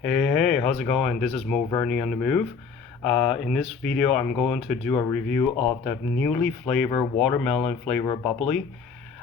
Hey, how's it going? This is Mo Verney on the move. In this video, I'm going to do a review of the newly flavored watermelon flavor Bubbly.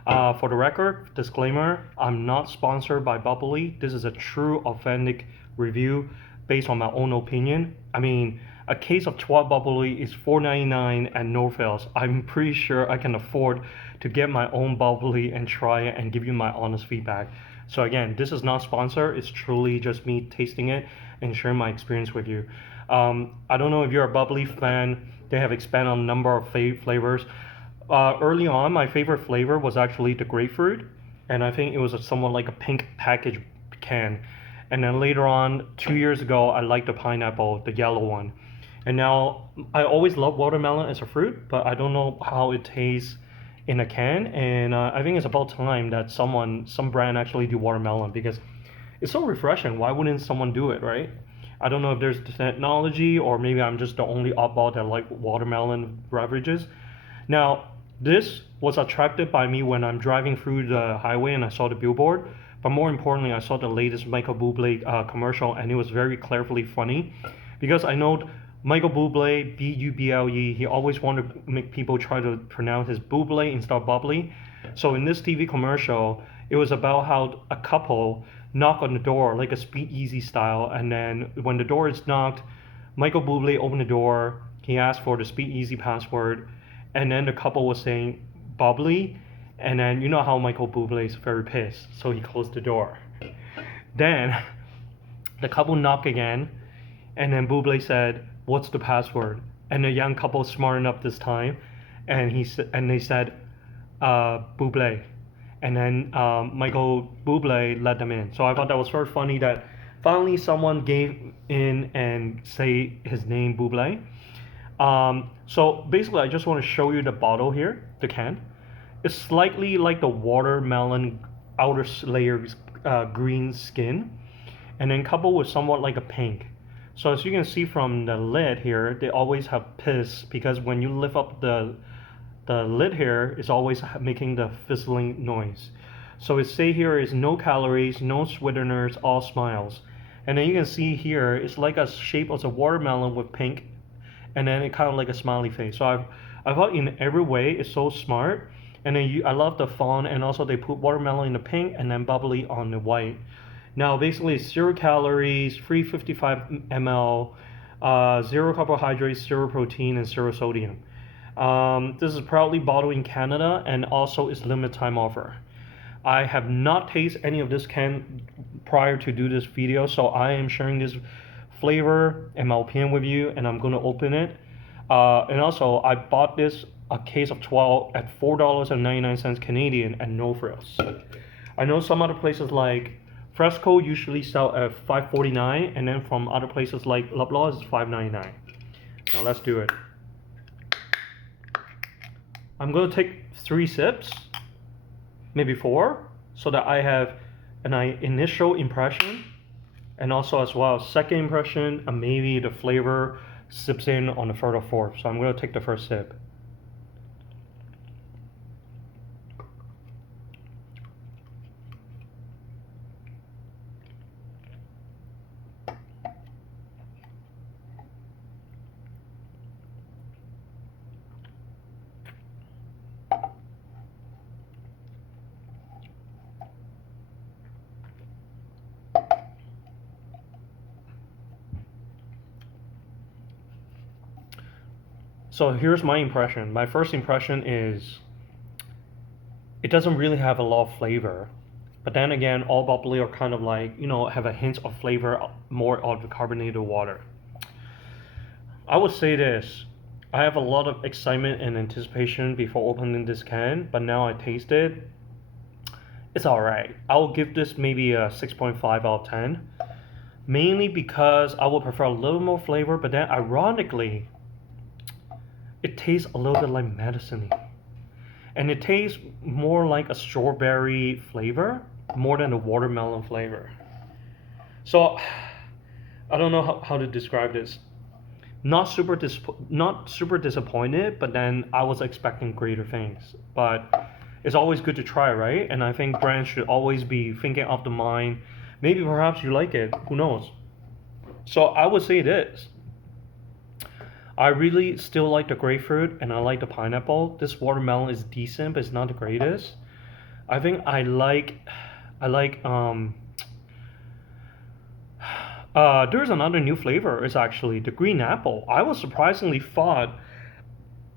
For the record, disclaimer, I'm not sponsored by Bubbly. This is a true, authentic review based on my own opinion. I mean, a case of 12 Bubbly is $4.99 at no frills. I'm pretty sure I can afford to get my own Bubbly and try it and give you my honest feedback. So again, this is not sponsored. It's truly just me tasting it and sharing my experience with you. I don't know if you're a Bubbly fan. They have expanded on a number of flavors. Early on, my favorite flavor was actually the grapefruit, and I think it was somewhat like a pink package can. And then later on, 2 years ago, I liked the pineapple, the yellow one. And now I always love watermelon as a fruit, but I don't know how it tastes in a can. And I think it's about time that some brand actually do watermelon because it's so refreshing. Why wouldn't someone do it, right? I don't know if there's the technology or maybe I'm just the only oddball that like watermelon beverages. Now, this was attracted by me when I'm driving through the highway and I saw the billboard. But more importantly, I saw the latest Michael Bublé commercial and it was very cleverly funny because I know Michael Bublé, Buble, he always wanted to make people try to pronounce his Bublé instead of Bubbly. So in this TV commercial, it was about how a couple knock on the door like a speakeasy style, and then when the door is knocked, Michael Bublé opened the door, he asked for the speakeasy password, and then the couple was saying Bubbly, and then you know how Michael Bublé is very pissed, so he closed the door. Then the couple knocked again, and then Bublé said, "What's the password?" And the young couple smartened up this time, and they said, Bublé. And then Michael Bublé let them in. So I thought that was very funny that finally someone gave in and say his name Bublé. So basically, I just want to show you the bottle here, the can. It's slightly like the watermelon outer layer green skin, and then coupled with somewhat like a pink. So as you can see from the lid here, they always have piss because when you lift up the lid here, it's always making the fizzling noise. So it say here is no calories, no sweeteners, all smiles. And then you can see here, it's like a shape of a watermelon with pink, and then it kind of like a smiley face. So I thought in every way it's so smart. And then I love the font, and also they put watermelon in the pink and then Bubbly on the white. Now basically it's 0 calories, 355 ml, 0 carbohydrates, 0 protein, and 0 sodium. This is proudly bottled in Canada and also is limited time offer. I have not tasted any of this can prior to do this video, so I am sharing this flavor and my opinion with you, and I'm gonna open it. And also, I bought this a case of 12 at $4.99 Canadian and no frills. I know some other places like Fresco usually sell at $5.49, and then from other places like Loblaws is $5.99. Now let's do it. I'm going to take 3 sips, maybe 4, so that I have an initial impression, and also as well second impression, and maybe the flavor sips in on the third or fourth. So I'm going to take the first sip. So here's my impression. My first impression is it doesn't really have a lot of flavor. But then again, all Bubbly are kind of like, have a hint of flavor more of the carbonated water. I would say this. I have a lot of excitement and anticipation before opening this can, but now I taste it. It's alright. I'll give this maybe a 6.5 out of 10. Mainly because I would prefer a little more flavor, but then ironically, it tastes a little bit like medicine, and it tastes more like a strawberry flavor more than a watermelon flavor. So I don't know how to describe this. Not super disappointed, but then I was expecting greater things. But it's always good to try, right? And I think brands should always be thinking of the mind. Maybe perhaps you like it. Who knows? So I would say this. I really still like the grapefruit and I like the pineapple. This watermelon is decent, but it's not the greatest. I think I like there's another new flavor. It's actually the green apple. I was surprisingly thought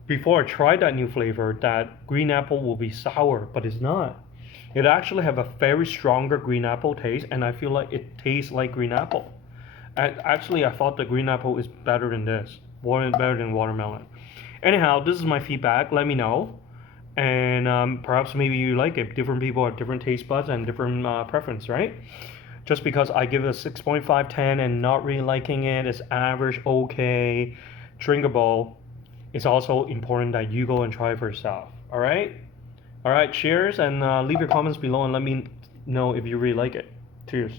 before I tried that new flavor that green apple will be sour, but it's not. It actually have a very stronger green apple taste, and I feel like it tastes like green apple. Actually, I thought the green apple is better than this, better than watermelon. Anyhow, this is my feedback. Let me know, and perhaps maybe you like it. Different people have different taste buds and different preference, right? Just because I give it a 6.5, 10 and not really liking it, it's average, okay, drinkable. It's also important that you go and try it for yourself. All right? All right, cheers, and leave your comments below and let me know if you really like it. Cheers.